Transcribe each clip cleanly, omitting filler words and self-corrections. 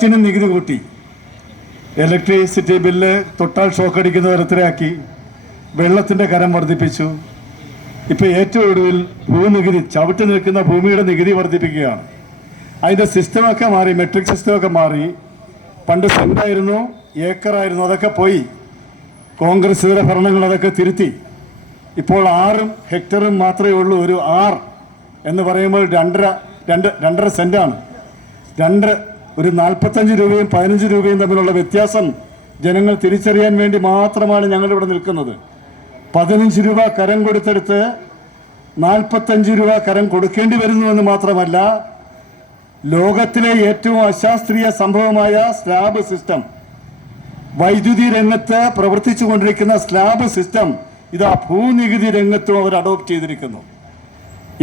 നികുതി കൂട്ടി, electricity bill തൊട്ടാൽ ഷോക്കടിക്കുന്ന തരത്തിലാക്കി, വെള്ളത്തിൻ്റെ കരം വർദ്ധിപ്പിച്ചു. ഇപ്പോൾ ഏറ്റവും ഒടുവിൽ ഭൂനികുതി, ചവിട്ടി നിൽക്കുന്ന ഭൂമിയുടെ നികുതി വർദ്ധിപ്പിക്കുകയാണ്. അതിൻ്റെ സിസ്റ്റമൊക്കെ മാറി, മെട്രിക് സിസ്റ്റമൊക്കെ മാറി. പണ്ട് സെൻ്റായിരുന്നു, ഏക്കറായിരുന്നു, അതൊക്കെ പോയി. കോൺഗ്രസ് ഭരണങ്ങൾ അതൊക്കെ തിരുത്തി. ഇപ്പോൾ 6 ഹെക്ടറും മാത്രമേ ഉള്ളൂ. ഒരു ആർ എന്ന് പറയുമ്പോൾ 2.5 സെൻറ്റാണ്. ഒരു 45 രൂപയും 15 രൂപയും തമ്മിലുള്ള വ്യത്യാസം ജനങ്ങൾ തിരിച്ചറിയാൻ വേണ്ടി മാത്രമാണ് ഞങ്ങളിവിടെ നിൽക്കുന്നത്. 15 രൂപ കരം കൊടുത്തെടുത്ത് 45 രൂപ കരം കൊടുക്കേണ്ടി വരുന്നുവെന്ന് മാത്രമല്ല, ലോകത്തിലെ ഏറ്റവും അശാസ്ത്രീയ സംഭവമായ സ്ലാബ് സിസ്റ്റം, വൈദ്യുതി രംഗത്ത് പ്രവർത്തിച്ചു കൊണ്ടിരിക്കുന്ന സ്ലാബ് സിസ്റ്റം ഇതാ ഭൂനികുതി രംഗത്തും അവർ അഡോപ്റ്റ് ചെയ്തിരിക്കുന്നു.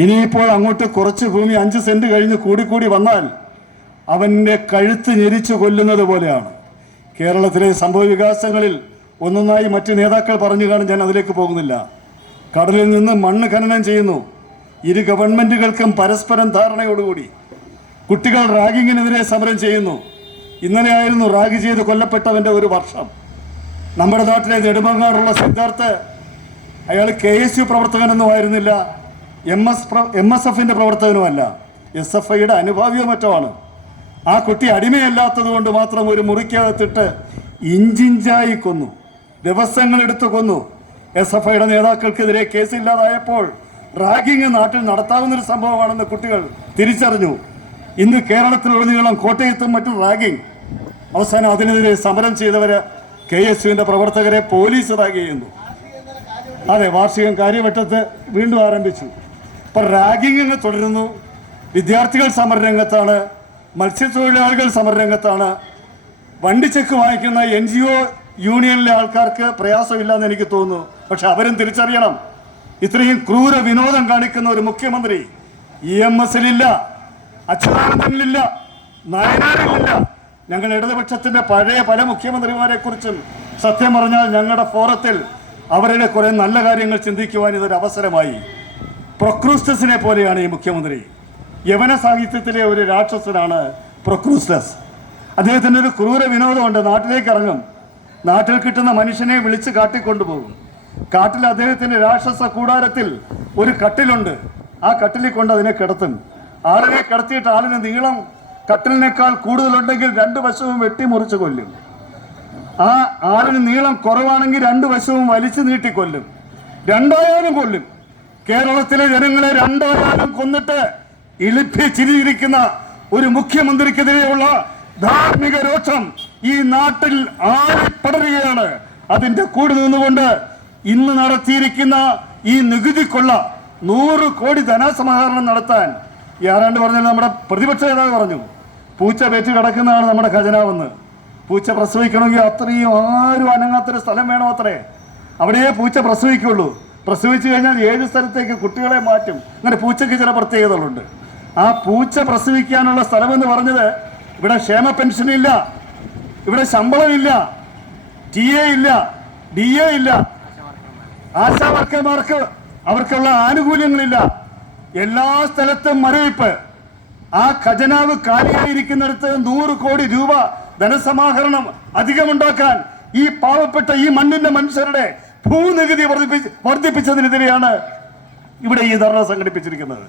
ഇനിയിപ്പോൾ അങ്ങോട്ട് കുറച്ച് ഭൂമി 5 സെന്റ് കഴിഞ്ഞ് കൂടിക്കൂടി വന്നാൽ അവൻ്റെ കഴുത്ത് ഞെരിച്ചു കൊല്ലുന്നത് പോലെയാണ്. കേരളത്തിലെ സംഭവ വികാസങ്ങളിൽ ഒന്നൊന്നായി മറ്റ് നേതാക്കൾ പറഞ്ഞു കാണും, ഞാൻ അതിലേക്ക് പോകുന്നില്ല. കടലിൽ നിന്ന് മണ്ണ് ഖനനം ചെയ്യുന്നു. ഇരു ഗവൺമെൻറ്റുകൾക്കും പരസ്പരം ധാരണയോടുകൂടി. കുട്ടികൾ റാഗിങ്ങിനെതിരെ സമരം ചെയ്യുന്നു. ഇന്നലെയായിരുന്നു റാഗ് ചെയ്ത് കൊല്ലപ്പെട്ടവൻ്റെ 1 വർഷം. നമ്മുടെ നാട്ടിലെ നെടുമങ്ങാടുള്ള സിദ്ധാർത്ഥ്, അയാൾ KSU പ്രവർത്തകനൊന്നും ആയിരുന്നില്ല, MSFൻ്റെ പ്രവർത്തകനുമല്ല, SFIയുടെ അനുഭാവിയോ മറ്റോ ആണ്. ആ കുട്ടി അടിമയല്ലാത്തത് കൊണ്ട് മാത്രം ഒരു മുറിക്കകത്തിട്ട് ഇഞ്ചിഞ്ചായി കൊന്നു, ദിവസങ്ങളെടുത്ത് കൊന്നു. SFIയുടെ നേതാക്കൾക്കെതിരെ കേസില്ലാതായപ്പോൾ റാഗിങ് നാട്ടിൽ നടത്താവുന്നൊരു സംഭവമാണെന്ന് കുട്ടികൾ തിരിച്ചറിഞ്ഞു. ഇന്ന് കേരളത്തിലുടനീളം കോട്ടയത്തും മറ്റും റാഗിങ്. അവസാനം അതിനെതിരെ സമരം ചെയ്തവര് KSUവിൻ്റെ പ്രവർത്തകരെ പോലീസ് റാഗ് ചെയ്യുന്നു. അതെ, വാർഷികം കാര്യവട്ടത്ത് വീണ്ടും ആരംഭിച്ചു. ഇപ്പം റാഗിങ് തുടരുന്നു. വിദ്യാർത്ഥികൾ സമരരംഗത്താണ്, മത്സ്യത്തൊഴിലാളികൾ സമരരംഗത്താണ്. വണ്ടി ചെക്ക് വാങ്ങിക്കുന്ന NGO യൂണിയനിലെ ആൾക്കാർക്ക് പ്രയാസമില്ലെന്ന് എനിക്ക് തോന്നുന്നു. പക്ഷെ അവരും തിരിച്ചറിയണം, ഇത്രയും ക്രൂര വിനോദം കാണിക്കുന്ന ഒരു മുഖ്യമന്ത്രി EMSലില്ല, അച്യുതാനന്ദനിലില്ല, നായനാരിലില്ല. ഞങ്ങൾ ഇടതുപക്ഷത്തിൻ്റെ പഴയ പല മുഖ്യമന്ത്രിമാരെ കുറിച്ചും സത്യം പറഞ്ഞാൽ ഞങ്ങളുടെ ഫോറത്തിൽ അവരുടെ കുറേ നല്ല കാര്യങ്ങൾ ചിന്തിക്കുവാൻ ഇതൊരു അവസരമായി. പ്രൊക്രൂസ്റ്റസിനെ പോലെയാണ് ഈ മുഖ്യമന്ത്രി. യവന സാഹിത്യത്തിലെ ഒരു രാക്ഷസനാണ് പ്രൊക്രൂസ്റ്റസ്. അദ്ദേഹത്തിൻ്റെ ഒരു ക്രൂര വിനോദമുണ്ട്. നാട്ടിലേക്ക് ഇറങ്ങും, നാട്ടിൽ കിട്ടുന്ന മനുഷ്യനെ വിളിച്ച് കാട്ടിക്കൊണ്ടുപോകും. കാട്ടിൽ അദ്ദേഹത്തിൻ്റെ രാക്ഷസ കൂടാരത്തിൽ ഒരു കട്ടിലുണ്ട്. ആ കട്ടിലിൽ കൊണ്ട് അതിനെ കിടത്തും. ആളിനെ കിടത്തിയിട്ട് ആളിന് നീളം കട്ടിലിനേക്കാൾ കൂടുതലുണ്ടെങ്കിൽ 2 വശവും വെട്ടിമുറിച്ച് കൊല്ലും. ആ ആളിന് നീളം കുറവാണെങ്കിൽ 2 വശവും വലിച്ചു നീട്ടിക്കൊല്ലും. 2ആയാലും കൊല്ലും. കേരളത്തിലെ ജനങ്ങളെ 2ആയാലും കൊന്നിട്ട് ഇളിപ്പിച്ചിരിക്കുന്ന ഒരു മുഖ്യമന്ത്രിക്കെതിരെയുള്ള ധാർമ്മിക രോഷം ഈ നാട്ടിൽ ആളിപ്പടരുകയാണ്. അതിന്റെ കൂടെ നിന്നുകൊണ്ട് ഇന്ന് നടത്തിയിരിക്കുന്ന ഈ നികുതി കൊള്ള 100 കോടി ധനസമാഹരണം നടത്താൻ ആരാണ്ട് പറഞ്ഞാൽ നമ്മുടെ പ്രതിപക്ഷ നേതാവ് പറഞ്ഞു, പൂച്ച വെച്ച് കിടക്കുന്നതാണ് നമ്മുടെ ഖജനാവെന്ന്. പൂച്ച പ്രസവിക്കണമെങ്കിൽ അത്രയും ആരും അനങ്ങാത്തൊരു സ്ഥലം വേണം അത്രേ. അവിടെയേ പൂച്ച പ്രസവിക്കുള്ളൂ. പ്രസവിച്ചു കഴിഞ്ഞാൽ 7 സ്ഥലത്തേക്ക് കുട്ടികളെ മാറ്റും. അങ്ങനെ പൂച്ചയ്ക്ക് ചില പ്രത്യേകതകളുണ്ട്. ആ പൂച്ച പ്രസവിക്കാനുള്ള സ്ഥലമെന്ന് പറഞ്ഞത്, ഇവിടെ ക്ഷേമ പെൻഷനില്ല, ഇവിടെ ശമ്പളമില്ല, TA ഇല്ല, DA ഇല്ല, ആശാ വർക്കർമാർക്ക് അവർക്കുള്ള ആനുകൂല്യങ്ങളില്ല. എല്ലാ സ്ഥലത്തും മരവിപ്പ്. ആ ഖജനാവ് കാലിയായിരിക്കുന്നിടത്ത് 100 കോടി രൂപ ധനസമാഹരണം അധികമുണ്ടാക്കാൻ ഈ പാവപ്പെട്ട ഈ മണ്ണിന്റെ മനുഷ്യരുടെ ഭൂനികുതി വർദ്ധിപ്പിച്ചതിനെതിരെയാണ് ഇവിടെ ഈ ധർണ സംഘടിപ്പിച്ചിരിക്കുന്നത്.